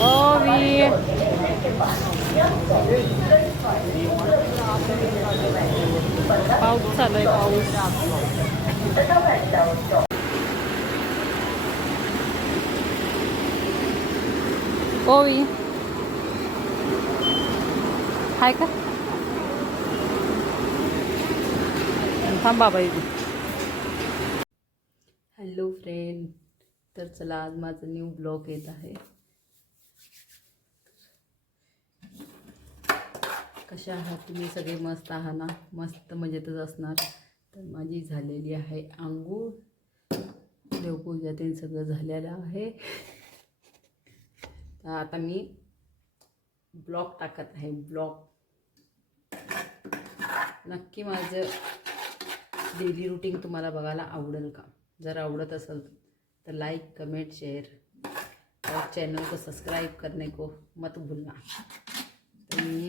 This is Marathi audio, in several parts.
ओवी पाऊस चालू आहे पाऊस ओवी हाय का? थांब बाबा हॅलो फ्रेंड तर चला आज माझं न्यू ब्लॉग येत आहे. कशा आहात तुम्ही? सगळे मस्त आहात ना? मस्त मजेतच असणार. तर माझी झालेली आहे आंघोळ. देवपूजा ते सगळं झालेलं आहे. तर आता मी ब्लॉग टाकत आहे. ब्लॉग नक्की माझं डेली रुटीन तुम्हाला बघायला आवडेल का? जर आवडत असेल तर लाईक कमेंट शेअर और चैनल को सब्सक्राइब करने को मत भूलना. तर मी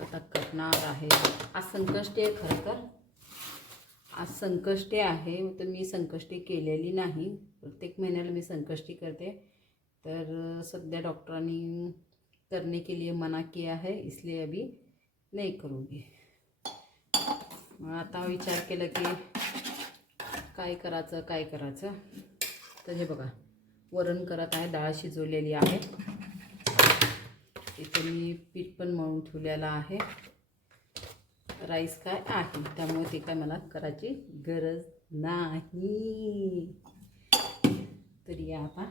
आता करणार आहे. आज संकष्टी आहे खरं तर. आज संकष्टी आहे तर मी संकष्टी केलेली नाही. प्रत्येक महिन्याला मी संकष्टी करते. तर सध्या डॉक्टरांनी करने के लिए मना किया है इसलिए अभी नहीं करूँगी. मग आता विचार केला की काय करायचं काय करायचं. तर हे बघा वरण करत आहे डाळ शिजवलेली आहे. इथे मी पीठ पण मळून ठेवलेलं आहे. राईस काय आहे? त्यामुळे ते काय मला करायची गरज नाही. तरी या आता.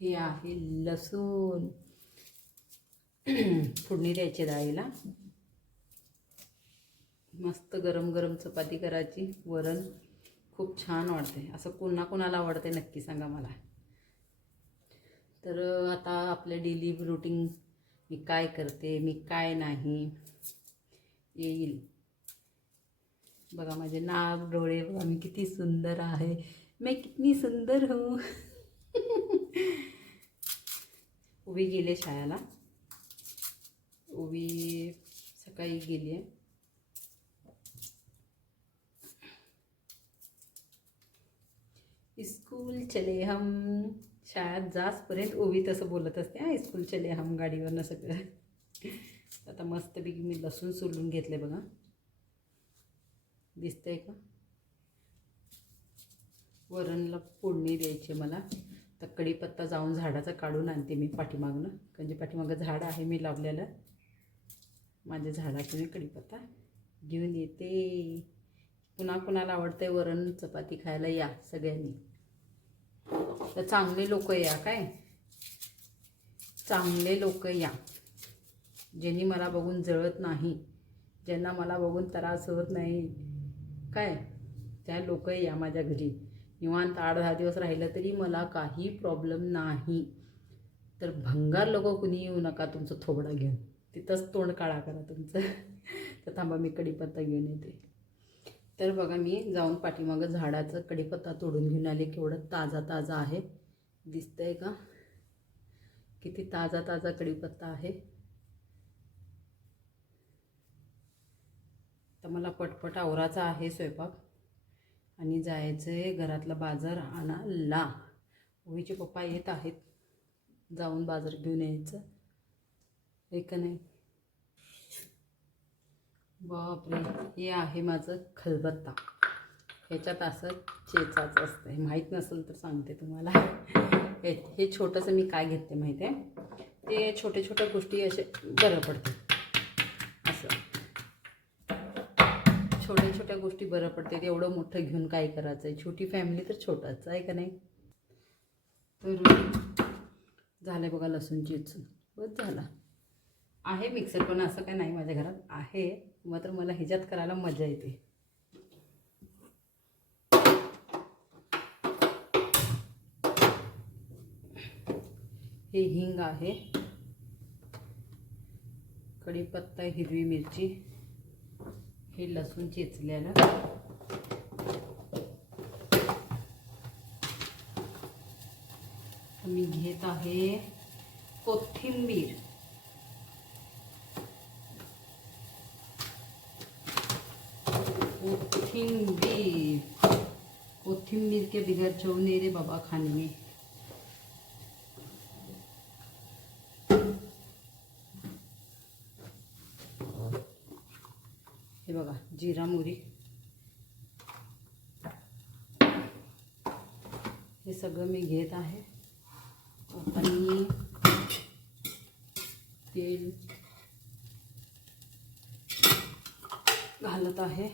हे आहे लसूण. फोडणी द्यायची डाळीला. मस्त गरम गरम चपाती करायची वरण. खूप छान वाटते असं कोणा कोणाला आवडते नक्की सांगा मला. तर आता आपले डेली रुटीन मी काय करते मी काय नाही येईल. बघा माझे नाक डोळे बघा मी किती सुंदर आहे. मी कितनी सुंदर हो. उभी गेले शाळेला. ओवी सकाळी गेली आहे. स्कूल चले हम शाळेत जासपर्यंत ओवी तसं बोलत असते हा स्कूल चले हम गाडीवरनं सगळं. आता मस्तपैकी मी लसूण सोलून घेतले बघा. दिसतंय का? वरणला फोडणी द्यायची मला. तर कढीपत्ता जाऊन झाडाचा काढून आणते मी पाठीमागनं. म्हणजे पाठीमागं झाड आहे मी लावलेलं. माझ्या झाडातून मी कढीपत्ता घेऊन येते. पुन्हा कुणाला आवडतंय वरण चपाती खायला या सगळ्यांनी. तर चांगले लोक या काय? चांगले लोक या. ज्यांनी मला बघून जळत नाही ज्यांना मला बघून त्रास होत नाही काय? त्या लोक या माझ्या घरी. निवांत आठ दहा दिवस राहिलं तरी मला काही प्रॉब्लेम नाही. तर भंगार लोक कुणी येऊ नका तुमचं थोबडा घेऊन. तिथंच तोंड काळा करा तुमचं. तर थांबा मी कढीपत्ता घेऊन येते. तर बघा मी जाऊन पाठीमागं झाडाचं कढीपत्ता तोडून घेऊन आले. केवढं ताजा ताजा आहे. दिसतंय का? किती ताजा ताजा कढीपत्ता आहे. तर मला पटपट आवराचा आहे स्वयंपाक. आणि जायचं आहे घरातला बाजार आणायला. ओवीचे पप्पा येत आहेत. जाऊन बाजार घेऊन यायचं. आहे का नाही? बापरे हे आहे माझं खलबत्ता. ह्याच्यात असं चेचाचं असतं हे माहीत नसेल तर सांगते तुम्हाला. हे हे छोटंसं मी काय घेते माहीत आहे ते छोट्या छोट्या गोष्टी असे बरं पडते असं. छोट्या छोट्या गोष्टी बरं पडते एवढं मोठं घेऊन काय करायचं आहे छोटी फॅमिली तर छोटाच आहे का नाही? तर झालं बघा लसूण चिचून बस झाला. आहे मिक्सर पण असं काय नाही माझ्या घरात. आहे मात्र मला ह्याच्यात करायला मजा येते. हे हिंग आहे. कढीपत्ता हिरवी मिरची हे लसूण चेचलेलं. मी घेत आहे कोथिंबीर. कोथिंबीर. कोथिंबीर के बिगर जो नहीं रे बाबा खाने में। हे बघा जिरा मोरी। हे सगळं मी घेत आहे. पनीर तेल बनत आहे.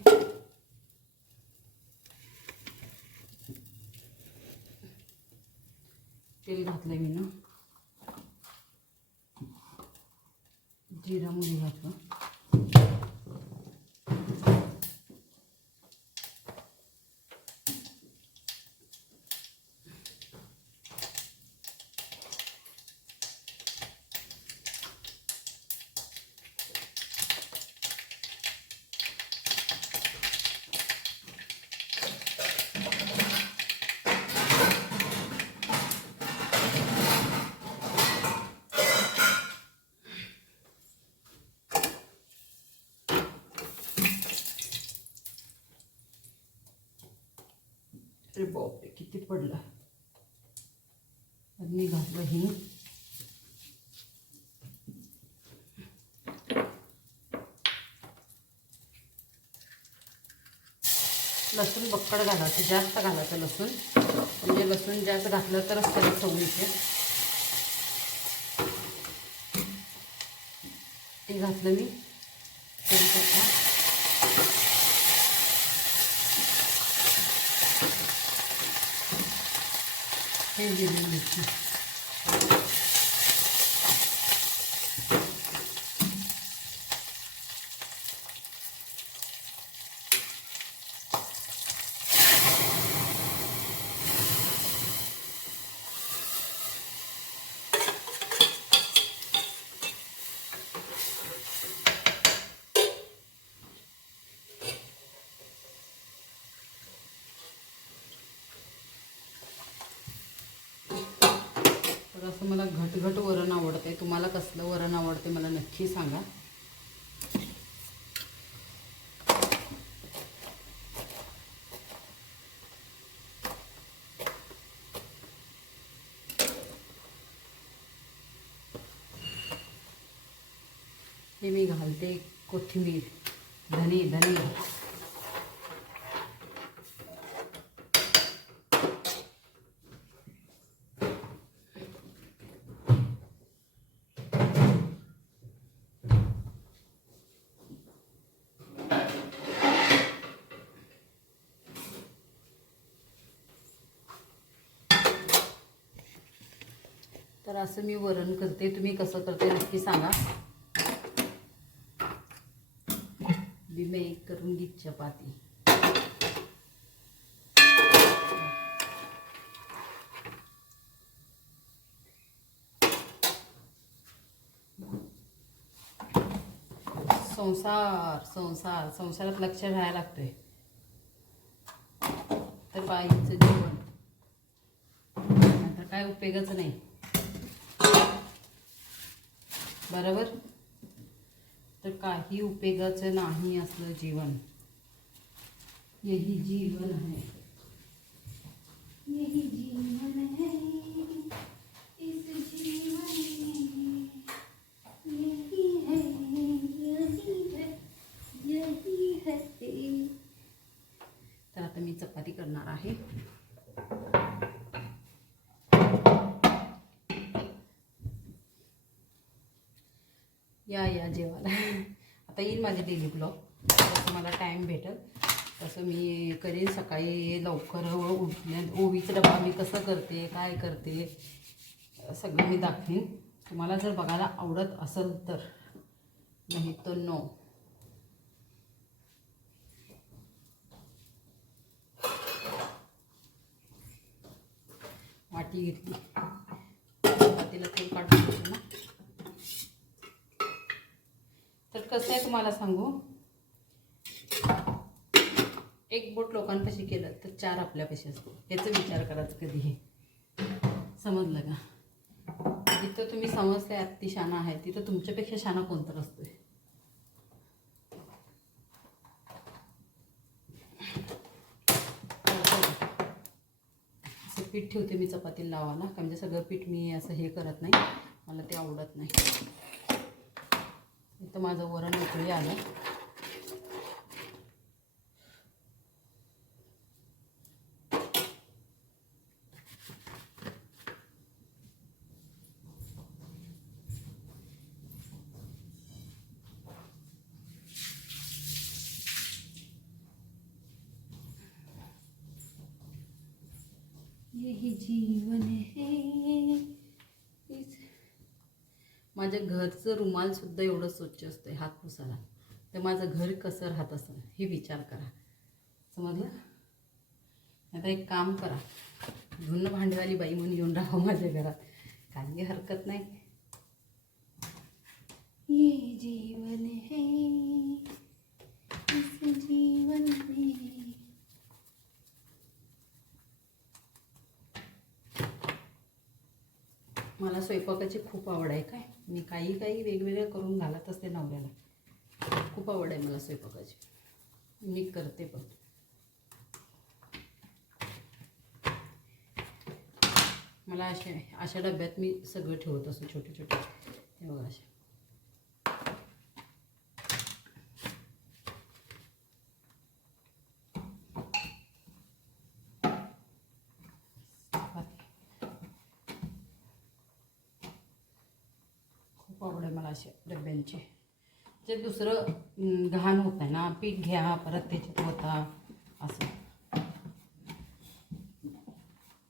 तेल घातलं मी ना. जिरा मोहरी घातलं. अरे बापरे किती पडलं. आणि मी घातलं हिंग लसूण बक्कड घालायचं जास्त घालायचं लसूण. म्हणजे लसूण जास्त घातलं तरच त्याला चव येते. ते घातलं मी कढीपत्ता हे दिली मिरची तर असं मला घटघट वरण आवडते तुम्हाला कसलं वरण आवडते मला नक्की सांगा हे मी घालते कोथिंबीर धने धने. तर असं मी वरण करते. तुम्ही कसं करते नक्की सांगा. मी एक करून घी चपाती. संसार संसार संसारात लक्ष राहायला लागतोय. तर बाईचं जेवण आता काय उपयोगाचं नाही. बरोबर? तर काही उपयोगाचं नाही असलं जीवन. यही जीवन आहे. यही जीवन है इस जीवन में यही है यही है यही है. तर आता मी चपाती करणार आहे. या या जेवायला. आता येईल माझे डेली ब्लॉग जसं मला टाईम भेटेल. तसं मी करेन सकाळी लवकर उठल्या ओवीचा डबा मी कसं करते काय करते सगळं मी दाखवीन. तुम्हाला जर बघायला आवडत असेल तर. नाही तर नो वाटी घेतली. चपातीला तेल काढून ना तर कसं आहे तुम्हाला सांगू? एक बोट लोकांपाशी केलं तर चार आपल्यापाशी असतो. याचा विचार करायचा कधीही. समजलं का? जिथं तुम्ही समजते अति शाना आहे तिथं तुमच्यापेक्षा शाना कोणतर असतो असं पीठ ठेवते मी चपातीला लावायला. का म्हणजे सगळं पीठ मी असं हे करत नाही. मला ते आवडत नाही. माझं वरण उकळी आलं यही जीवन है इस- माझ्या घरचं रुमाल सुद्धा एवढं स्वच्छ असतं हात पुसायला. तर माझं घर कसं राहत असेल हे विचार करा. समजलं? आता एक काम करा. धुणं भांडीवाली बाई म्हणून येऊन राहा माझ्या घरात. काही हरकत नाही. ये जीवन है इस जीवन में। मला स्वयंपाकाची खूप आवड आहे काय? मी काही काही वेगवेगळं करून घालत असते नवऱ्याला. खूप आवड आहे मला स्वयंपाकाची. मी करते पण. मला अशा अशा डब्यात मी सगळं ठेवत असतो छोटे छोटे. हे बघा असे डब्यांचे. जे दुसरं घाण होत आहे ना. पीठ घ्या परत त्याच्यात होता असं.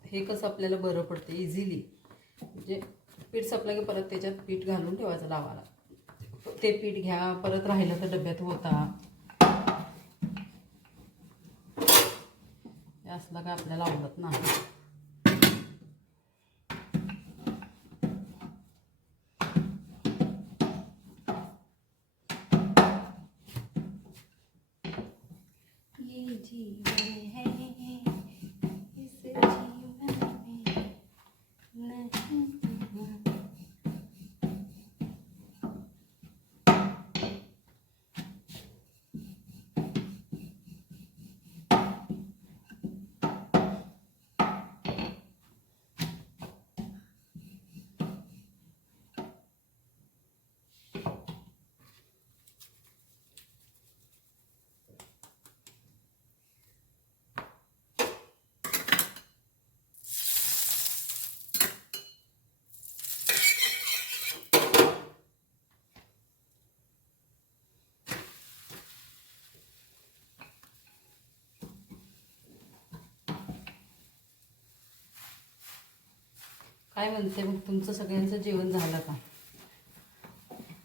हे कसं आपल्याला बरं पडतं इझिली म्हणजे पीठ सपलं की परत त्याच्यात पीठ घालून ठेवायचं लावायला. ते पीठ घ्या परत राहिलं तर डब्यात होता हे असलं काय आपल्याला आवडत नाही. ये जीवन है काय म्हणते मग तुमचं सगळ्यांचं जेवण झालं का?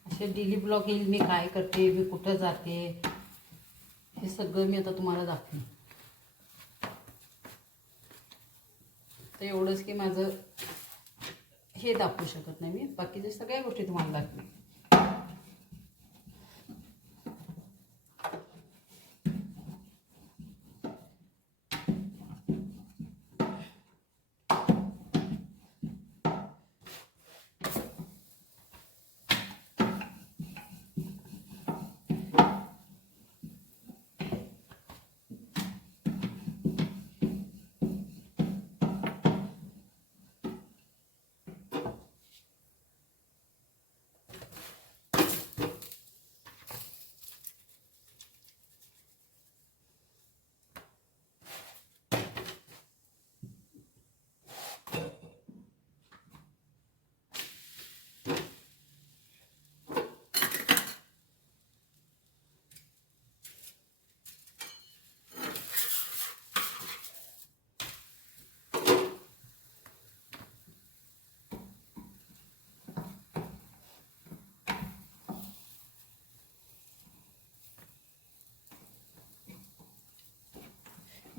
असे डेली ब्लॉग येईल मी काय करते मी कुठं जाते? हे सगळं मी आता तुम्हाला दाखवेन. तर एवढंच की माझं हे दाखवू शकत नाही मी. बाकीच्या सगळ्या गोष्टी तुम्हाला दाखवेन.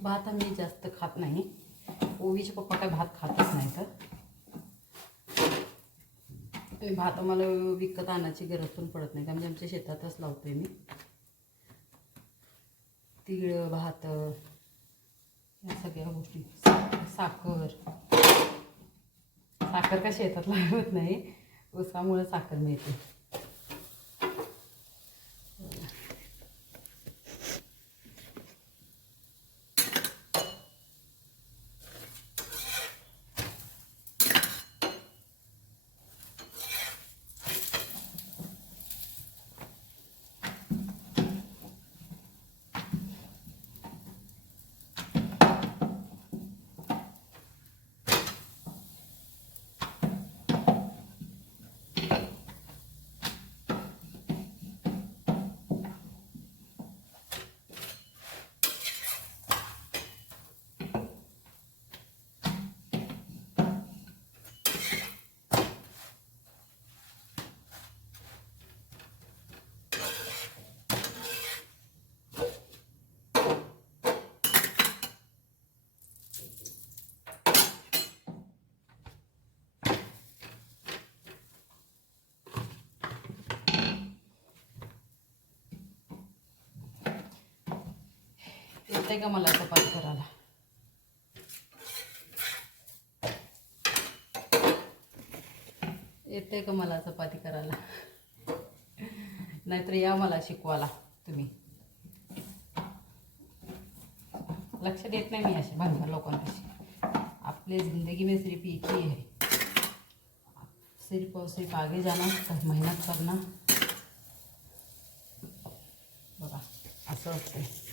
भात आम्ही जास्त खात नाही. ओवीचे पप्पा काय भात खातच नाही तर. भात आम्हाला विकत आणायची गरज पण पडत नाही म्हणजे आमच्या शेतातच लावतोय मी. तीळ भात या सगळ्या गोष्टी. साखर. साखर का शेतात लागत नाही. उसामुळे साखर मिळते. येते का मला चपाती करायला? येते का मला चपाती करायला? नाहीतर या मला शिकवायला तुम्ही. लक्ष देत नाही मी असे भंगार लोकांपाशी. आपली जिंदगी में सिर्फ एक ही है सिर्फ और सिर्फ आगे जाना मेहनत करना बघा असं असते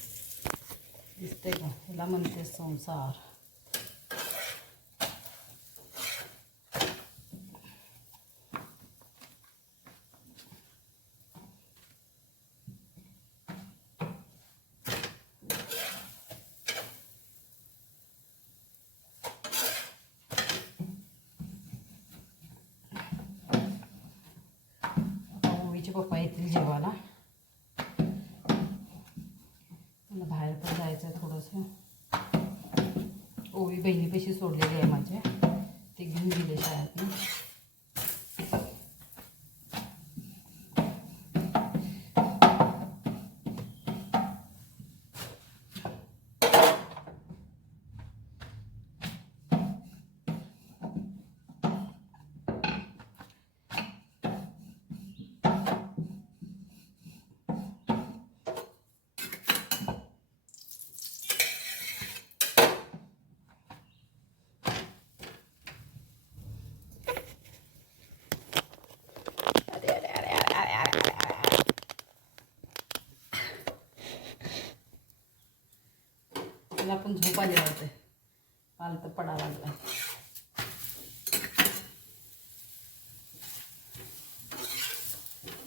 दिसते का ह्याला म्हणते संसार. ओवीचे पप्पा येतील जेवायला मला बाहेर पण जायचं आहे थोडंसं. ओवी बहिणीपाशी सोडलेली आहे माझ्या ते घेऊन गेले शाळेतनं. तिला पण झोप आली होते मला तर पडा लागला.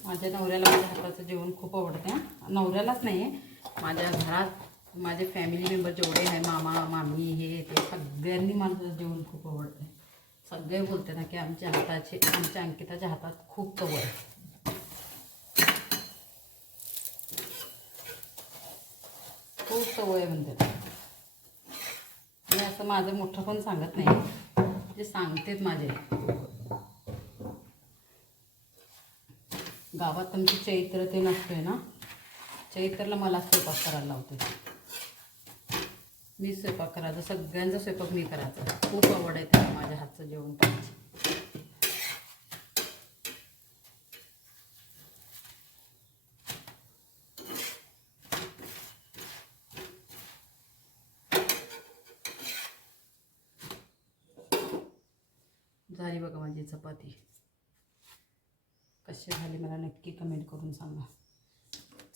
माझ्या नवऱ्याला माझ्या हाताचं जेवण खूप आवडते नवऱ्यालाच नाही माझ्या घरात माझे फॅमिली मेंबर जेवढे आहे मामा मामी हे ते सगळ्यांनी माझं जेवण खूप आवडते सगळे बोलते ना की आमच्या हाताचे आमच्या अंकिताच्या हातात खूप चव आहे. खूप सवय आहे म्हणते. माझं मोठं पण सांगत नाही. ते सांगतेत माझे. गावात तुमची चैत्र ते नसतोय ना? चैत्रला मला स्वयंपाक करायला लावते मी स्वयंपाक करायचा. सगळ्यांचा स्वयंपाक मी करायचा. खूप आवड आहे त्याला माझ्या हातचं जेवण पाहिजे झाली बघा माझी चपाती. कशी झाली मला नक्की कमेंट करून सांगा.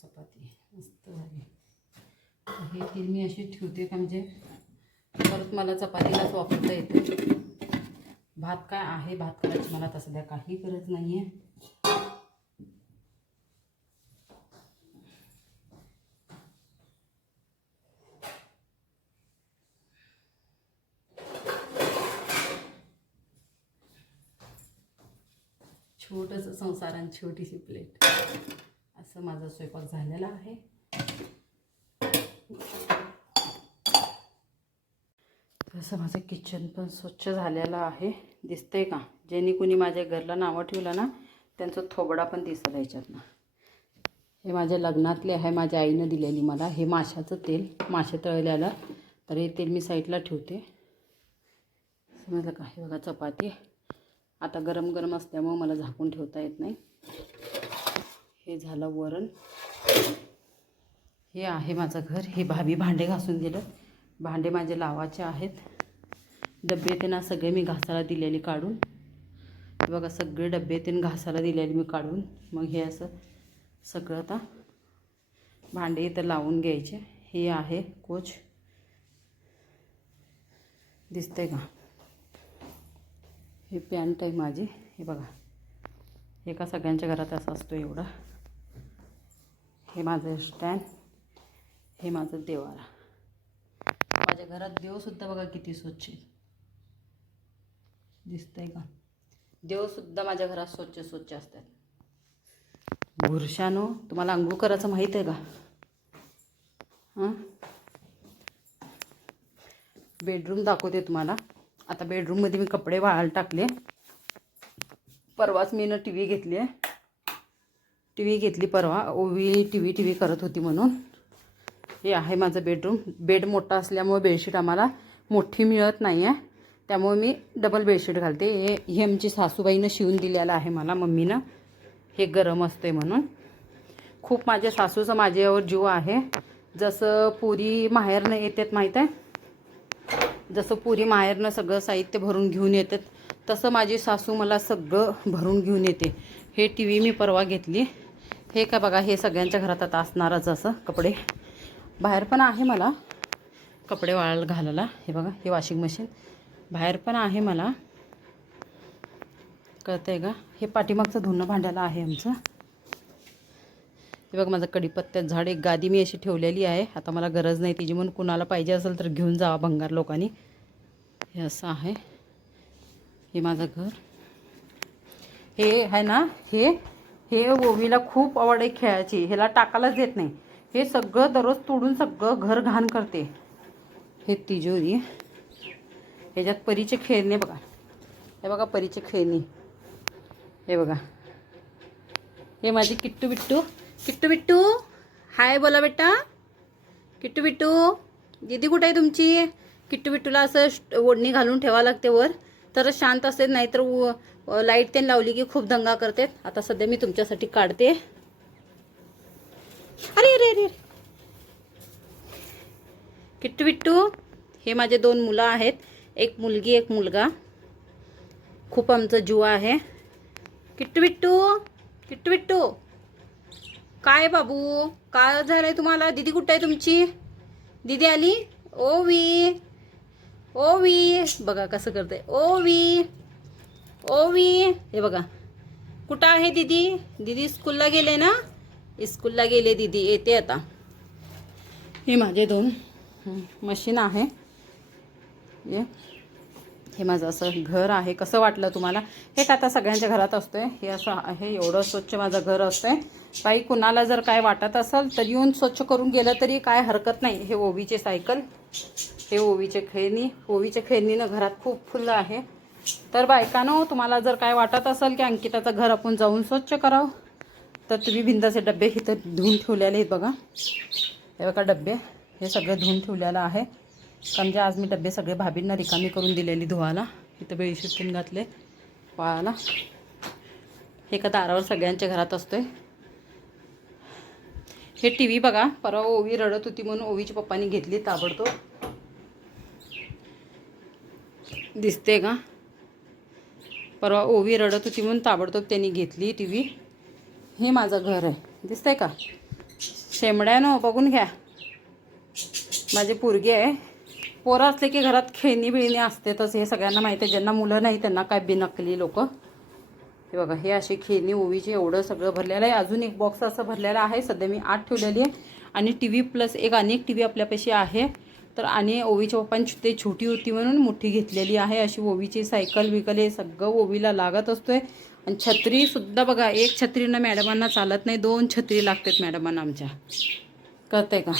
चपाती मस्त झाली. हे तीन मी अशी ठेवते का म्हणजे परत मला चपातीलाच वापरता येते. भात काय आहे? भात करायची मला तसं द्या काही गरज नाही आहे संसारांची छोटीशी प्लेट. असं माझा स्वयंपाक झालेला आहे. तसं माझं किचन पण स्वच्छ झालेलं आहे. दिसतंय का? ज्यांनी कुणी माझ्या घरला नावं ठेवलं ना त्यांचं थोबडा पण दिसत याच्यातनं. हे माझ्या लग्नातले आहे माझ्या आईनं दिलेली मला. हे माशाचं तेल. मासे तळल्याला तर हे तेल मी साईडला ठेवते. समजलं का? हे बघा चपाती. आता गरम गरम असल्यामुळं मला झाकून ठेवता येत नाही. हे झालं वरण. हे आहे माझं घर. हे भाभी भांडे घासून दिलं. भांडे माझे लावाचे आहेत. डबे त्यांना सगळे मी घासायला दिलेले काढून. बघा सगळे डबे ते घासायला दिलेले मी काढून. मग हे असं सगळं आता भांडे इथं लावून घ्यायचे. हे आहे कोच. दिसतंय का? हे पॅन्ट आहे माझी. हे बघा. हे का सगळ्यांच्या घरात असा असतो एवढा. हे माझं स्टँड हे माझं देवारा. माझ्या घरात देवसुद्धा बघा किती स्वच्छ आहे. दिसतंय का? देवसुद्धा माझ्या घरात स्वच्छ स्वच्छ असतात. बुरशानो तुम्हाला आंघोळ करायचं माहीत आहे का? हां? बेडरूम दाखवते तुम्हाला. आता बेडरूममध्ये मी कपडे वाळायला टाकले. परवाच मी ना टी व्ही घेतली आहे टी व्ही घेतली परवा. ओवी टी व्ही टी व्ही करत होती म्हणून. हे आहे माझं बेडरूम बेड मोठा असल्यामुळे बेडशीट आम्हाला मोठी मिळत नाही आहे त्यामुळे मी डबल बेडशीट घालते. हे हे आमची सासूबाईनं शिवून दिलेलं आहे मला मम्मीनं. हे गरम असते म्हणून. खूप माझ्या सासूचं माझ्यावर जीव आहे. जसं पुरी माहेरनं येतात माहीत आहे? जसं पुरी माहेरनं सगळं साहित्य भरून घेऊन येतात तसं माझी सासू मला सगळं भरून घेऊन येते. हे टी व्ही मी परवा घेतली. हे का बघा हे सगळ्यांच्या घरात आता असणारच असं कपडे. बाहेर पण आहे मला कपडे वाळायला घालायला. हे बघा हे वॉशिंग मशीन. बाहेर पण आहे मला. कळतं आहे का? हे पाठीमागचं धुणं भांड्याला आहे आमचं. हे बघा माझं कडीपत्त्यात झाड एक गादी मी अशी ठेवलेली आहे. आता मला गरज नाही तिची म्हणून कुणाला पाहिजे असेल तर घेऊन जावा भंगार लोकांनी. हे असं आहे. हे माझं घर. हे आहे ना हे हे ओवीला खूप आवड आहे खेळायची. ह्याला टाकायलाच येत नाही. हे सगळं दररोज तोडून सगळं घर घाण करते. हे तिजोरी. ह्याच्यात परीचे खेळणे बघा. हे बघा परीचे खेळणे. हे बघा. हे माझी किट्टू बिट्टू. किट्टू बिट्टू हाय बोला बेटा. किट्टू बिट्टू दीदी कुठे आहे तुमची? किट्टू बिट्टूला असं ओढणी घालून ठेवावं लागते वर. तरच शांत असते नाहीतर व- लाइट त्याने लावली की खूप दंगा करते आता सध्या मी तुमच्यासाठी काढते. अरे अरे अरे किट्टू बिट्टू हे माझे दोन मुलं आहेत. एक मुलगी एक मुलगा. खूप आमचं जुवा आहे. किट्टू बिट्टू किट्टू बिट्टू काय बाबू? काय झालंय तुम्हाला? दीदी कुठं आहे तुमची? दीदी आली? ओवी ओवी बघा कसं करते ओवी ओवी हे बघा. कुठं आहे दीदी? दीदी स्कूलला गेले ना? स्कूलला गेले दीदी. येते आता. हे माझे दोन. मशीन आहे. हे हे माझं असं घर आहे. कसं वाटलं तुम्हाला? हे का आता सगळ्यांच्या घरात असतंय. हे असं आहे. एवढं स्वच्छ माझं घर असतंय. काही कुणाला जर काय वाटत असेल तर येऊन स्वच्छ करून गेलं तरी काय हरकत नाही. हे ओवीचे सायकल हे ओवीचे खेळणी ओवीच्या खेळणीनं घरात खूप फुलं आहे. तर बायकानो तुम्हाला जर काय वाटत असेल की अंकिताचं घर आपण जाऊन स्वच्छ करावं तर तुम्ही भिंदाचे डबे इथं धुवून ठेवलेले आहेत बघा. हे बघा डबे हे सगळं धुवून ठेवलेलं आहे. कारण जे आज मी डबे सगळे भाभींना रिकामी करून दिलेली धुवायला. इथं बेडशीट घातले वाळायला हे का दारावर सगळ्यांच्या घरात असतोय. हे टी व्ही बघा. परवा ओवी रडत होती म्हणून ओवीच्या पप्पानी घेतली ताबडतोब. दिसते का? परवा ओवी रडत होती म्हणून ताबडतोब त्यांनी घेतली टी व्ही हे माझं घर आहे. दिसतंय का? शेमड्यानं बघून घ्या. माझे पोरगे आहे. पोरं असले की घरात खेळणी बिळणी असतेच हे सगळ्यांना माहिती आहे. ज्यांना मुलं नाही त्यांना काय बिनकली लोकं. हे बघा हे अशी खेळणी ओवीचे एवढं सगळं भरलेलं आहे. अजून एक बॉक्स असं भरलेला आहे. सध्या मी आठ ठेवलेली आहे. आणि टी व्ही प्लस एक अनेक टी व्ही आपल्यापाशी आहे. तर आणि ओवीच्या पप्पांची ते छोटी होती म्हणून मोठी घेतलेली आहे. अशी ओवीची सायकल विकल हे सगळं ओवीला लागत असतोय. आणि छत्रीसुद्धा बघा एक छत्रीनं मॅडमांना चालत नाही. दोन छत्री लागतात मॅडमांना आमच्या. कळतंय का?